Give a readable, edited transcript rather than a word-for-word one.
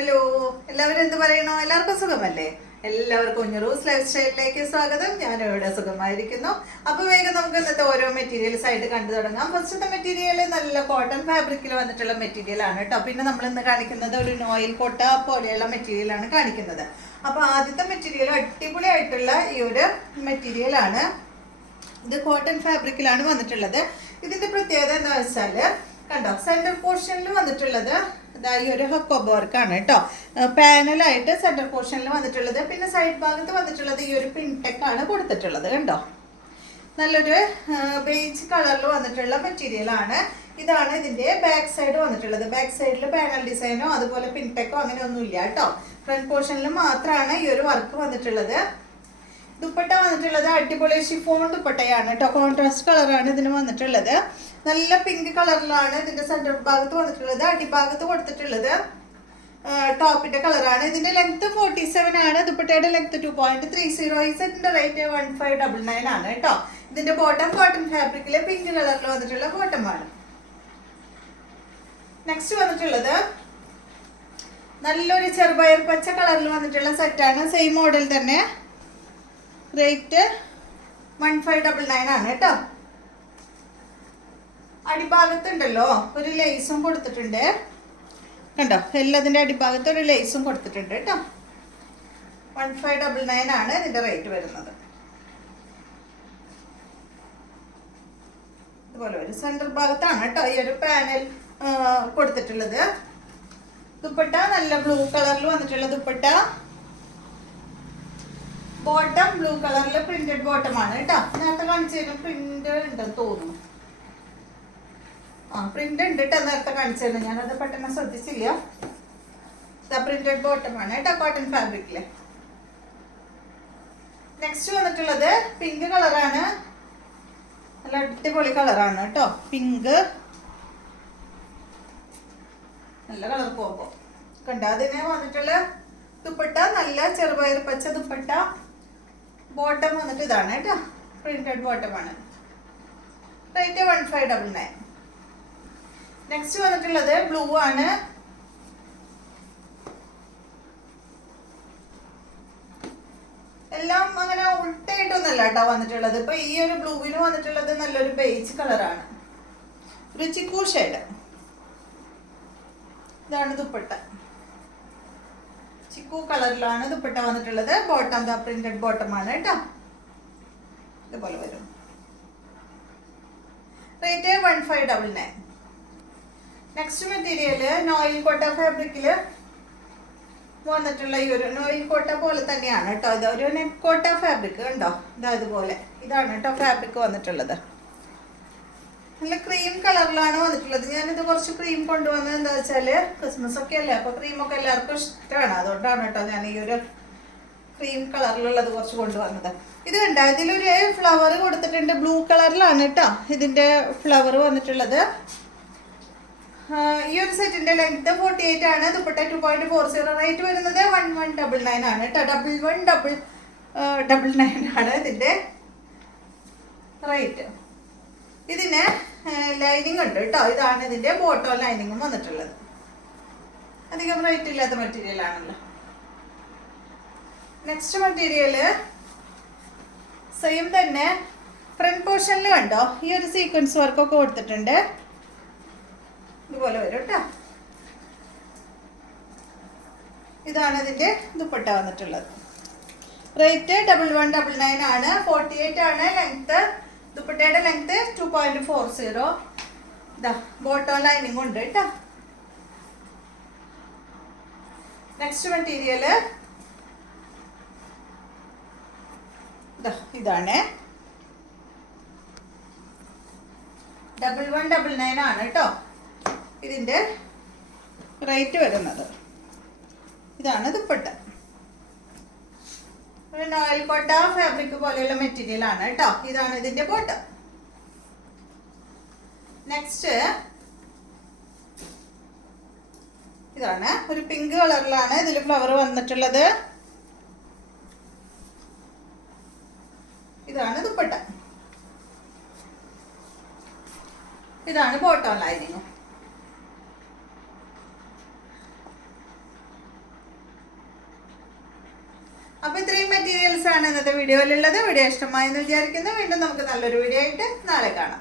Hello, എല്ലാവരും എന്ത് പറയണോ? എല്ലാവർക്കും സുഖമല്ലേ? എല്ലാവർക്കും കുഞ്ഞുറൂസ് ലൈഫ് സ്റ്റൈലിലേക്ക് സ്വാഗതം. ഞാൻ ഇവിടെ സുഖമായിരിക്കുന്നു. അപ്പോൾ വേഗം നമുക്ക് ഇന്നത്തെ ഓരോ മെറ്റീരിയൽസ് ആയിട്ട് കണ്ടു തുടങ്ങാം. ഫസ്റ്റത്തെ മെറ്റീരിയൽ നല്ല കോട്ടൺ ഫാബ്രിക്കിൽ വന്നിട്ടുള്ള മെറ്റീരിയൽ ആണ് കേട്ടോ. പിന്നെ നമ്മൾ ഇന്ന് കാണിക്കുന്നത് ഒരു നോയിൽ കോട്ട പോലെയുള്ള മെറ്റീരിയൽ ആണ് കാണിക്കുന്നത്. അപ്പോൾ ആദ്യത്തെ മെറ്റീരിയൽ അടിപൊളിയായിട്ടുള്ള ഈ ഒരു മെറ്റീരിയൽ ആണ്. ഇത് കോട്ടൺ ഫാബ്രിക്കിലാണ് വന്നിട്ടുള്ളത്. ഇതിന്റെ പ്രത്യേകത എന്താ വെച്ചാൽ കണ്ടോ, സെന്റർ പോർഷനിൽ വന്നിട്ടുള്ളത് ഈ ഒരു ഹക്കോബ വർക്കാണ് കേട്ടോ. പാനലായിട്ട് സെന്റർ പോർഷനിൽ വന്നിട്ടുള്ളത്. പിന്നെ സൈഡ് ഭാഗത്ത് വന്നിട്ടുള്ളത് ഈ ഒരു പിൻടെക് ആണ് കൊടുത്തിട്ടുള്ളത്. കണ്ടോ, നല്ലൊരു ബേജ് കളറിൽ വന്നിട്ടുള്ള മെറ്റീരിയൽ ആണ്. ഇതാണ് ഇതിന്റെ ബാക്ക് സൈഡ് വന്നിട്ടുള്ളത്. ബാക്ക് സൈഡിൽ പാനൽ ഡിസൈനോ അതുപോലെ പിൻടെക്കോ അങ്ങനെ ഒന്നും ഇല്ല കേട്ടോ. ഫ്രണ്ട് പോർഷനിൽ മാത്രമാണ് ഈ ഒരു വർക്ക് വന്നിട്ടുള്ളത്. ദുപ്പട്ട വന്നിട്ടുള്ളത് അടിപൊളി ഷിഫോൺ ദുപ്പട്ടയാണ് കേട്ടോ. കോൺട്രാസ്റ്റ് കളറാണ് ഇതിന് വന്നിട്ടുള്ളത്. നല്ല പിങ്ക് കളറിലാണ് ഇതിന്റെ സെന്റർ ഭാഗത്ത് വന്നിട്ടുള്ളത്. അടിഭാഗത്ത് കൊടുത്തിട്ടുള്ളത് ടോപ്പിന്റെ കളറാണ്. ഇതിന്റെ ലെങ്ത് 47 ആണ്. ദുപ്പട്ടയുടെ ലെങ്ത് 2.30. ഈ സെറ്റിന്റെ റേറ്റ് 1599 ആണ് കേട്ടോ. ഇതിന്റെ ബോട്ടം കോട്ടൺ ഫാബ്രിക്കില് പിങ്ക് കളറിൽ വന്നിട്ടുള്ള ബോട്ടമാണ്. നെക്സ്റ്റ് വന്നിട്ടുള്ളത് നല്ലൊരു ചെറുപയർ പച്ച കളറിൽ വന്നിട്ടുള്ള സെറ്റാണ്. സെയിം മോഡൽ തന്നെ. റേറ്റ് 1599 ആണ് കേട്ടോ. അടിഭാഗത്തുണ്ടല്ലോ ഒരു ലേസും കൊടുത്തിട്ടുണ്ട് കണ്ടോ. എല്ലാതിന്റെ അടിഭാഗത്ത് ഒരു ലേസും കൊടുത്തിട്ടുണ്ട് കേട്ടോ. 1599 ആണ് ഇതിന്റെ റേറ്റ് വരുന്നത്. ഇതുപോലെ ഒരു സെന്റർ ഭാഗത്താണ് കേട്ടോ ഈ ഒരു പാനൽ കൊടുത്തിട്ടുള്ളത്. ദുപ്പട്ട നല്ല ബ്ലൂ കളറിൽ വന്നിട്ടുള്ള ദുപ്പട്ട. ബോട്ടം ബ്ലൂ കളറിൽ പ്രിന്റഡ് ബോട്ടം ആണ് കേട്ടോ. നേരത്തെ കാണിച്ചു പ്രിന്റ് ഉണ്ടെന്ന് തോന്നുന്നു. പ്രിന്റ് ഉണ്ട് കേട്ടോ. നേരത്തെ കാണിച്ചിരുന്നു, ഞാനത് പെട്ടെന്ന് ശ്രദ്ധിച്ചില്ല. പ്രിന്റഡ് ബോട്ടം ആണ് കേട്ടോ, കോട്ടൺ ഫാബ്രിക്കില്. നെക്സ്റ്റ് വന്നിട്ടുള്ളത് പിങ്ക് കളറാണ്. നല്ല അടിപൊളി കളറാണ് കേട്ടോ. പിങ്ക് നല്ല കളർ കോമ്പോ കണ്ട. അതിന് വന്നിട്ടുള്ള ദുപ്പട്ട നല്ല ചെറുപയർ പച്ച ദുപ്പട്ട. ബോട്ടം വന്നിട്ട് ഇതാണ് കേട്ടോ, പ്രിന്റഡ് ബോട്ടം ആണ്. റേറ്റ് 1599. നെക്സ്റ്റ് വന്നിട്ടുള്ളത് ബ്ലൂ ആണ്. എല്ലാം അങ്ങനെ ഉൾട്ടായിട്ടൊന്നല്ല കേട്ടോ വന്നിട്ടുള്ളത്. ഇപ്പൊ ഈ ഒരു ബ്ലൂവിന് വന്നിട്ടുള്ളത് നല്ലൊരു ബേജ് കളറാണ്, ഒരു ചിക്കു ഷെയ്ഡ്. ഇതാണ് ദുപ്പട്ട. ചിക്കു കളറിലാണ് ദുപ്പട്ട വന്നിട്ടുള്ളത്. ബോട്ടം പ്രിന്റഡ് ബോട്ടം ആണ് കേട്ടോ. ഇതുപോലെ വരും. റേറ്റ് 1599. നെക്സ്റ്റ് മെറ്റീരിയൽ നോയിൽ കോട്ട ഫാബ്രിക്കില് വന്നിട്ടുള്ള ഈ ഒരു നോയിൽ കോട്ട പോലെ തന്നെയാണ് കേട്ടോ. ഇത് ഒരു നെറ്റ് കോട്ട ഫാബ്രിക് കണ്ടോ. ഇതാ ഇതുപോലെ ഇതാണ് കേട്ടോ ഫാബ്രിക് വന്നിട്ടുള്ളത്. നല്ല ക്രീം കളറിലാണ് വന്നിട്ടുള്ളത്. ഞാനിത് കുറച്ച് ക്രീം കൊണ്ടുവന്നത് എന്താ വെച്ചാല് ക്രിസ്മസ് ഒക്കെ അല്ലേ, അപ്പൊ ക്രീമൊക്കെ എല്ലാവർക്കും ഇഷ്ടമാണ്. അതുകൊണ്ടാണ് കേട്ടോ ഞാൻ ഈ ഒരു ക്രീം കളറിലുള്ളത് കുറച്ച് കൊണ്ടുവന്നത്. ഇത് കണ്ടോ, ഇതിലൊരു ഫ്ലവർ കൊടുത്തിട്ടുണ്ട്. ബ്ലൂ കളറിലാണ് കേട്ടോ ഇതിന്റെ ഫ്ലവർ വന്നിട്ടുള്ളത്. ഈ ഒരു സെറ്റിന്റെ ലെങ്ത് 48 ആണ്. ദുപ്പട്ട 2.40. റേറ്റ് വരുന്നത് 1199 ആണ് കേട്ടോ. 1199 ആണ് ഇതിന്റെ റേറ്റ്. ഇതിന് ലൈനിങ് ഉണ്ട് കേട്ടോ. ഇതാണ് ഇതിന്റെ ബോട്ടം ലൈനിങ്ങും വന്നിട്ടുള്ളത്. അധികം റേറ്റ് ഇല്ലാത്ത മെറ്റീരിയൽ ആണല്ലോ. നെക്സ്റ്റ് മെറ്റീരിയല് സെയിം തന്നെ. ഫ്രണ്ട് പോർഷനിൽ കണ്ടോ ഈ ഒരു സീക്വൻസ് വർക്കൊക്കെ കൊടുത്തിട്ടുണ്ട്. ഇതുപോലെ വരും കേട്ടോ. ഇതാണ് ഇതിന്റെ ദുപ്പട്ട വന്നിട്ടുള്ളത്. റേറ്റ് 1199 ആണ്. 48 ആണ് ലെങ്ത്. ദുപ്പട്ടയുടെ ലെങ്ത് 2.40. ഇതാ ബോട്ടം ലൈനിങ് ഉണ്ട് കേട്ടോ. നെക്സ്റ്റ് മെറ്റീരിയല് ഇതാണ്. 1199 ആണ് കേട്ടോ ഇതിന്റെ റേറ്റ് വരുന്നത്. ഇതാണ് ദുപ്പട്ട. ഒരു നോയിൽ കോട്ട ഫാബ്രിക് പോലെയുള്ള മെറ്റീരിയൽ ആണ് കേട്ടോ. ഇതാണ് ഇതിന്റെ ബോട്ടം. നെക്സ്റ്റ് ഇതാണ് ഒരു പിങ്ക് കളറിലാണ് ഇതിൽ ഫ്ലവർ വന്നിട്ടുള്ളത്. ഇതാണ് ദുപ്പട്ട. ഇതാണ് ബോട്ടം ലൈനിങ്. അപ്പൊ ഇത്രയും മെറ്റീരിയൽസ് ആണ് ഇന്നത്തെ വീഡിയോയിലുള്ളത്. വീഡിയോ ഇഷ്ടമായെന്ന് വിചാരിക്കുന്നു. വീണ്ടും നമുക്ക് നല്ലൊരു വീഡിയോ ആയിട്ട് നാളെ കാണാം.